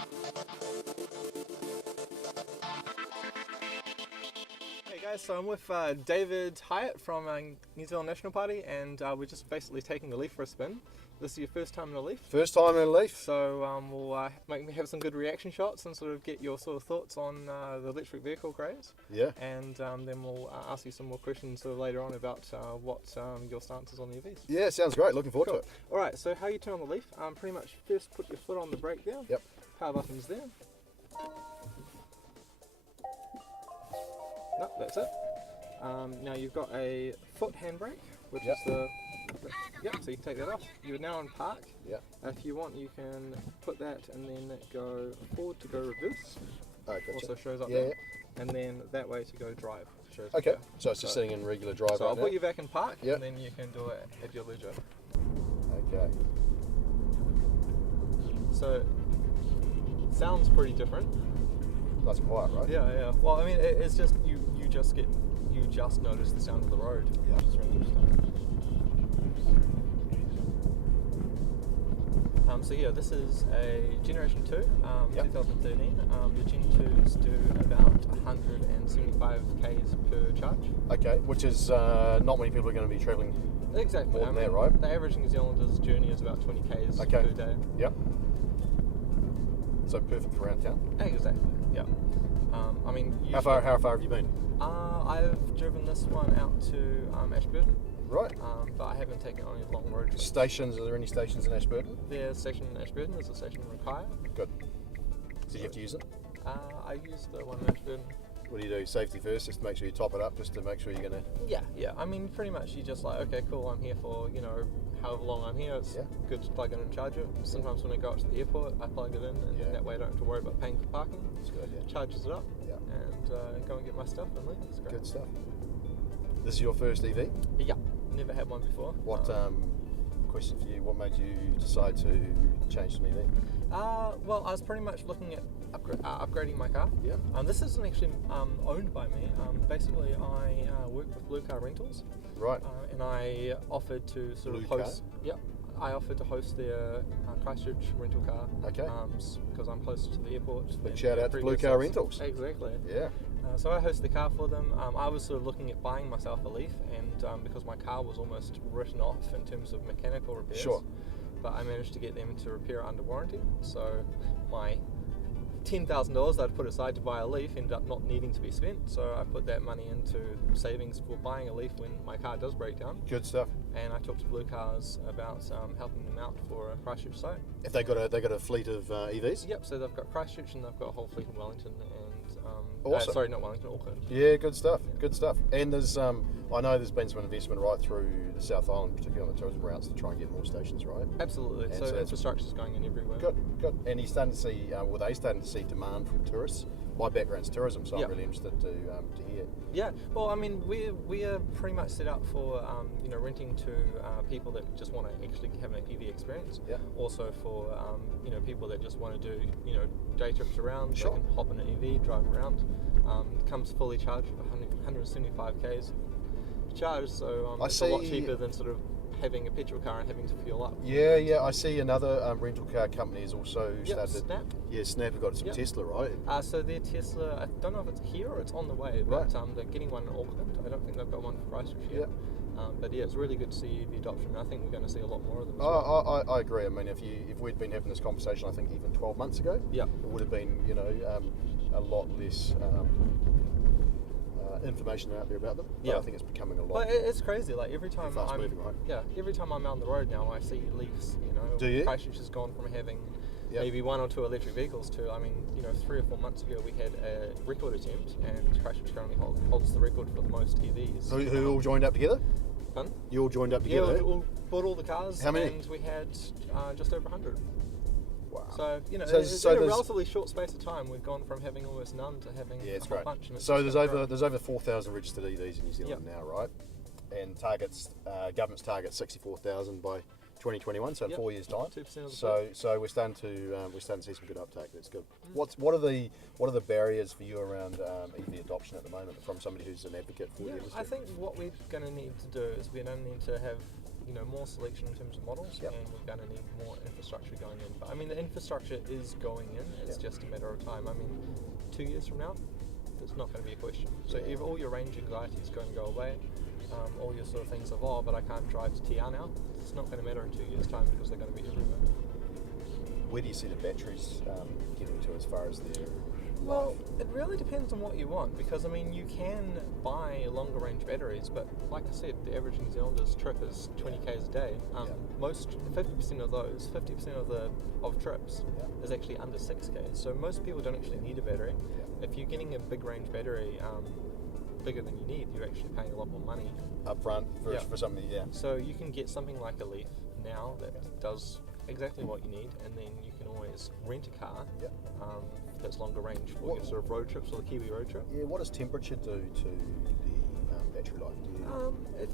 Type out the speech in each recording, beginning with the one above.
Hey guys, so I'm with David Hiatt from New Zealand National Party, and we're just basically taking the Leaf for a spin. This is your first time in a Leaf? First time in a Leaf. So we'll have some good reaction shots and sort of get your sort of thoughts on the electric vehicle craze. Yeah. And then we'll ask you some more questions sort of later on about what your stance is on the EVs. Yeah, sounds great. Looking forward to it. Alright, so how you turn on the Leaf, pretty much first put your foot on the brake there. Yep. Power button's there. No, that's it. Now you've got a foot handbrake, which Yep. is yep, so you can take that off. You're now in park. Yep. If you want, you can put that and then go forward to go reverse. Oh, gotcha. Also shows up Yeah, there. And then that way to go drive. Shows up Okay, there. so it's just sitting in regular drive So right I'll now? put you back in park, Yep. and then you can do it at your leisure. Okay. So sounds pretty different. Nice and quiet, right? Yeah. Well, I mean, it's just you just notice the sound of the road. Yeah. Which is really interesting. So yeah, this is a Generation 2, Yep. 2013. The Gen 2s do about 175 k's per charge. Okay, which is not many people are going to be travelling. Exactly. More than that, right? The average New Zealander's journey is about 20 k's Okay. per day. Yep. So perfect for around town. Exactly. Yeah. I mean, How far have you been? I've driven this one out to Ashburton. Right. But I haven't taken on any long road trips. Stations, are there any stations in Ashburton? There's a station in Ashburton, there's a station in Rakaia. Good. Did you have to use it? I used the one in Ashburton. What do you do? Safety first, just to make sure you top it up, just to make sure you're going to... Yeah. I mean, pretty much you just like, okay, cool, I'm here for, however long I'm here, it's good to plug in and charge it. Sometimes when I go out to the airport, I plug it in, and that way I don't have to worry about paying for parking. That's good, yeah. Charges it up, Yeah. and go and get my stuff and leave. It's great. Good stuff. This is your first EV? Yeah, never had one before. What, question for you, what made you decide to change to an EV? Well, I was pretty much looking at upgrading my car. Yeah. This isn't actually owned by me. Basically, I work with Blue Car Rentals. Right. And I offered to sort Blue of host. Yep. I offered to host their Christchurch rental car. Okay. Because I'm closer to the airport. Big shout out to Blue Car Rentals. Exactly. Yeah. So I host the car for them. I was sort of looking at buying myself a Leaf, and because my car was almost written off in terms of mechanical repairs. Sure. But I managed to get them to repair it under warranty. So my $10,000 that I'd put aside to buy a Leaf ended up not needing to be spent. So I put that money into savings for buying a Leaf when my car does break down. Good stuff. And I talked to Blue Cars about helping them out for a Christchurch site. If they got a fleet of EVs? Yep. So they've got Christchurch and they've got a whole fleet in Wellington and awesome. sorry, not Wellington, Auckland. Yeah, good stuff. Good stuff. And there's I know there's been some investment right through the South Island, particularly on the tourism routes, to try and get more stations, right? Absolutely. And So infrastructure's going in everywhere. Good. And you're starting to see, they starting to see demand from tourists. My background's tourism, so I'm really interested to hear. Yeah, well, I mean, we are pretty much set up for renting to people that just want to actually have an EV experience. Yeah. Also for people that just want to do day trips around. Sure. They can hop in an EV, drive around. Comes fully charged with 175 k's charge, so it's a lot cheaper than sort of having a petrol car and having to fuel up. Yeah. I see another rental car company has also started. Snap. Yeah, Snap have got some Tesla, right? So their Tesla, I don't know if it's here or it's on the way, but they're getting one in Auckland. I don't think they've got one for Christchurch yet. But yeah, it's really good to see the adoption. I think we're going to see a lot more of them. I agree. I mean, if we'd been having this conversation, I think even 12 months ago, it would have been a lot less information out there about them. But I think it's becoming a lot. But it's crazy. Like every time every time I'm out on the road now, I see Leafs. Do you? Christchurch has gone from having maybe one or two electric vehicles to, 3 or 4 months ago we had a record attempt, and Christchurch currently holds the record for the most EVs. Who all joined up together? Pardon? You all joined up together? Yeah, we all bought all the cars. How many? And we had just over 100. Wow. So, in a relatively short space of time, we've gone from having almost none to having a whole bunch. And so there's over 4,000 registered EVs in New Zealand now, right? And government's target 64,000 by 2021, so in 4 years' time. 2% of the So we're starting to see some good uptake. That's good. What are the barriers for you around EV adoption at the moment from somebody who's an advocate for the industry? I think what we're going to need to do is we're going to need to have more selection in terms of models, Yep. and we're going to need more infrastructure going in. But I mean, the infrastructure is going in. It's Yep. just a matter of time. I mean, 2 years from now, it's not going to be a question. So if all your range anxiety is going to go away, all your sort of things of, but I can't drive to TR now. It's not going to matter in 2 years' time because they're going to be everywhere. Where do you see the batteries getting to as far as their Well, it really depends on what you want, because I mean, you can buy longer range batteries, but like I said, the average New Zealander's trip is 20 k's a day. Most 50% of those, 50% of trips is actually under 6 k's. So most people don't actually need a battery. If you're getting a big range battery, bigger than you need, you're actually paying a lot more money up front for something. So you can get something like a Leaf now that does exactly what you need, and then you can always rent a car that's longer range for your sort of road trips or the Kiwi road trip. What does temperature do to the battery life?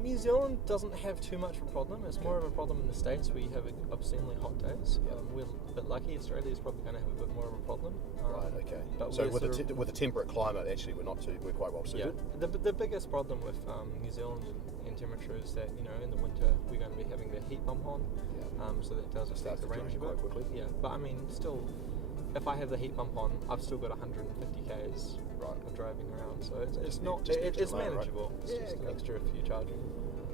New Zealand doesn't have too much of a problem. It's more of a problem in the States where you have obscenely hot days. We're a bit lucky. Australia's probably going to have a bit more of a problem. Right. Okay. But So with a temperate climate, actually, we're quite well suited. Yeah. The biggest problem with New Zealand and temperature is that in the winter we're going to be having the heat pump on. So that does affect the range a bit. Quite quickly. Yeah. But I mean, still, if I have the heat pump on, I've still got 150 k's of driving around. So it's manageable. Right? It's just an extra few charging.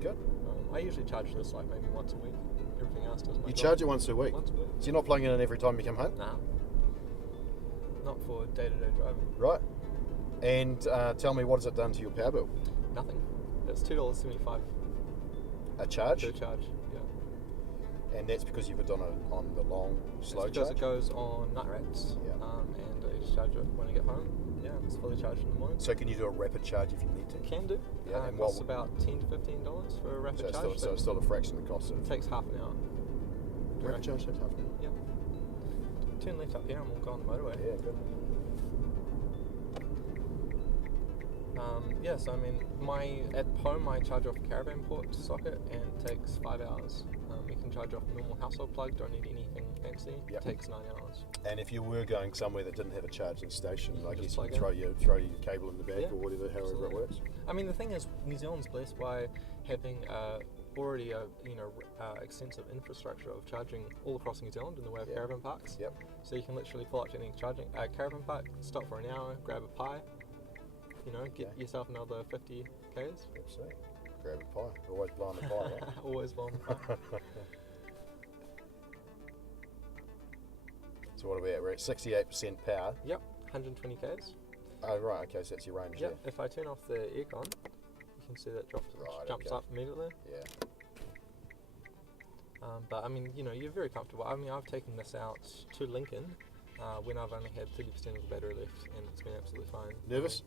Good. I usually charge this like maybe once a week. Everything else does. You charge it once a week? Once a week. So you're not plugging it in every time you come home? Nah. Not for day-to-day driving. Right. And tell me, what has it done to your power bill? Nothing. It's $2.75. A charge? Per charge, yeah. And that's because you've done it on the long, slow charge? Because it goes on night rates. And I just charge it when I get home. Yeah, it's fully charged in the morning. So can you do a rapid charge if you need to? Can do. Yeah. It costs about $10 to $15 for a rapid charge. So it's still a fraction of the cost of... It takes half an hour. Rapid charge takes half an hour? Yeah. Turn left up here and we'll go on the motorway. Yeah, good. So I mean, at home I charge off a caravan port socket and it takes 5 hours. You can charge off a normal household plug, don't need anything fancy. It takes 9 hours. And if you were going somewhere that didn't have a charging station, I guess you plug could throw your cable in the back or whatever, however it works. I mean, the thing is, New Zealand's blessed by having already a extensive infrastructure of charging all across New Zealand in the way of caravan parks. So you can literally pull up to any charging caravan park, stop for an hour, grab a pie, get yourself another 50 k's. Absolutely. Grab a pie. Always blowing the pie, right? Always blowing the pie. So what are we at? We're at 68% power. Yep, 120 k's. Oh, right, okay, so that's your range there. If I turn off the aircon, you can see that jumps up immediately. Yeah. But I mean, you're very comfortable. I mean, I've taken this out to Lincoln when I've only had 30% of the battery left, and it's been absolutely fine. Nervous?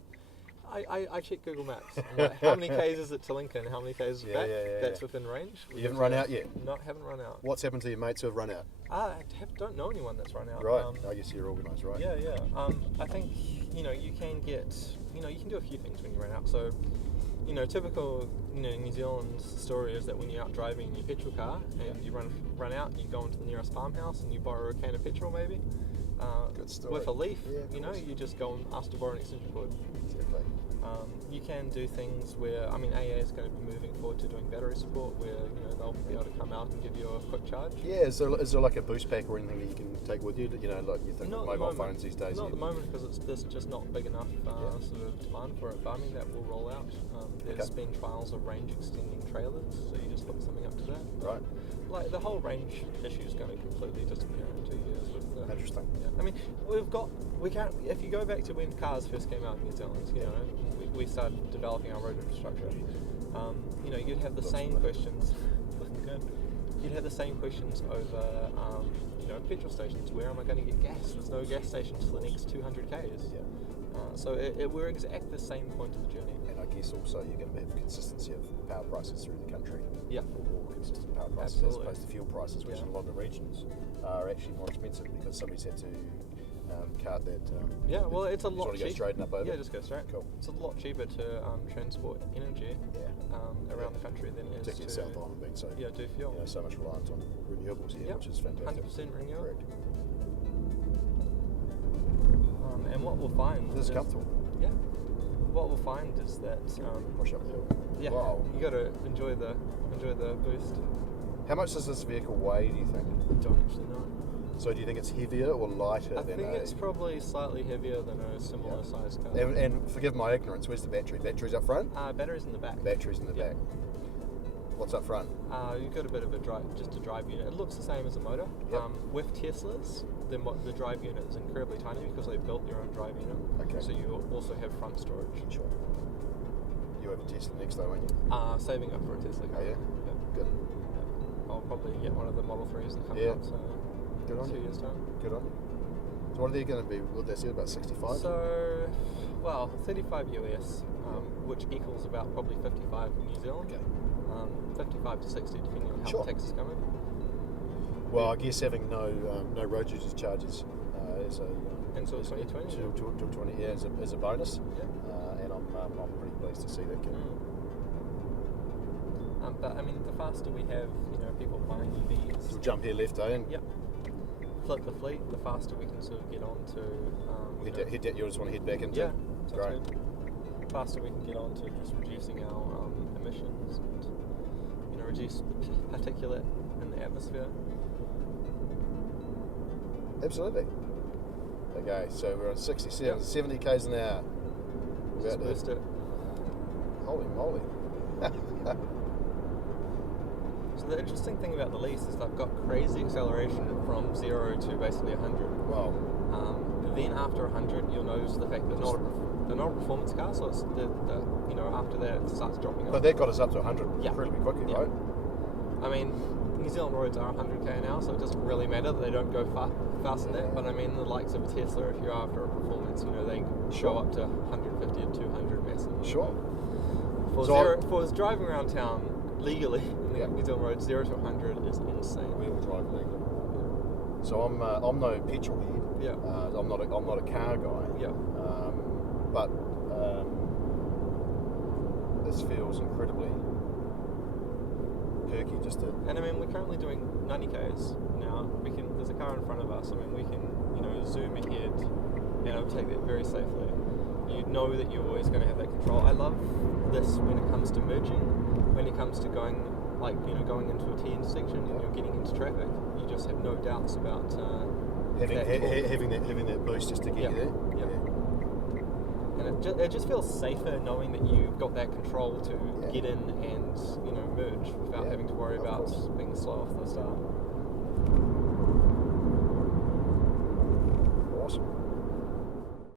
I check Google Maps. I'm like, how many k's is it to Lincoln? How many k's is back? That's within range. You haven't run out yet? No, haven't run out. What's happened to your mates who have run out? I don't know anyone that's run out. Right. I guess you're organised, right? Yeah. I think you can get you can do a few things when you run out. So typical New Zealand story is that when you're out driving in your petrol car and you run out, you go into the nearest farmhouse and you borrow a can of petrol maybe. Good story. With a Leaf, you just go and ask to borrow an extension cord. Exactly. You can do things where, AA is going to be moving forward to doing battery support where, they'll be able to come out and give you a quick charge. Yeah, is there like a boost pack or anything that you can take with you? Like you think Not mobile phones these days? Not at the moment because there's just not big enough sort of demand for it. But that will roll out. There's been trials of range extending trailers, so you just hook something up to that. Right. Like the whole range issue is going to completely disappear in 2 years. Interesting. Yeah. I mean, we can't. If you go back to when cars first came out in New Zealand, we started developing our road infrastructure. You'd have the same questions. Looking good. You'd have the same questions over, petrol stations. Where am I going to get gas? There's no gas stations for the next 200 k's. Yeah. So we're at the same point of the journey. And I guess also you're going to have consistency of power prices through the country. Yeah. More consistent power prices as opposed to fuel prices, which in a lot of the regions are actually more expensive because somebody's had to cart that. Well, it's a lot cheaper. cheaper. Go straight up over. Yeah, just go straight. Cool. It's a lot cheaper to transport energy around the country than it is particularly South Island being so. Do fuel. So much reliance on renewables here, which is fantastic. 100% renewable. Correct. And what we'll find This is comfortable. Yeah. What we'll find is that Push up the hill. yeah, Wow. you got to enjoy the boost. How much does this vehicle weigh, do you think? I don't actually know. So do you think it's heavier or lighter I than think it's probably slightly heavier than a similar size car. And forgive my ignorance, where's the battery? Battery's up front? Battery's in the back. Battery's in the back. What's up front? You've got a bit of a drive unit. It looks the same as a motor. Yep. With Teslas, the drive unit is incredibly tiny because they built their own drive unit. Okay. So you also have front storage. Sure. You have a Tesla next though, won't you? Saving up for a Tesla car. Oh yeah? Good. Yeah. I'll probably get one of the Model 3s that come up. So good on 2 you. years time. Good on you. So what are they going to be? What they said about 65? So, 35 US, which equals about probably 55 in New Zealand. Okay. 55 to 60 depending on how the tax is coming. Well, I guess having no road users charges until 2020. Till 20, as a bonus. Yeah. And I'm pretty pleased to see that. But I mean, the faster we have, people buying EVs. We'll jump here left, eh? Yep. Flip the fleet. The faster we can sort of get on to. Head that. You just want to head back into. Yeah. Great. Good. The faster we can get on to just reducing our emissions and reduce the particulate in the atmosphere. Absolutely. Okay, so we're at 67, 70 k's an hour. Just boost it. Holy moly. So the interesting thing about the lease is they've got crazy acceleration from 0 to basically 100. Wow. Then after 100, you'll notice the fact that they're not a performance car, so it's after that it starts dropping off. But that got us up to 100 incredibly quickly, right? I mean, New Zealand roads are 100k an hour, so it doesn't really matter that they don't go faster than that. But I mean, the likes of a Tesla, if you're after a performance, they go up to 150 and 200 massively. Sure. For driving around town legally in the New Zealand roads, 0 to 100 is insane. Wheel drive legally. So I'm no petrol head. Yeah. I'm not a car guy. Yeah. But this feels incredibly perky. And I mean, we're currently doing 90k's now. There's a car in front of us. I mean, we can zoom ahead and overtake that very safely. You know that you're always going to have that control. I love this when it comes to merging. When it comes to going into a T intersection and you're getting into traffic, you just have no doubts about having that boost just to get you there. Yeah. And it just feels safer knowing that you've got that control to get in and merge without having to worry about being slow off the start.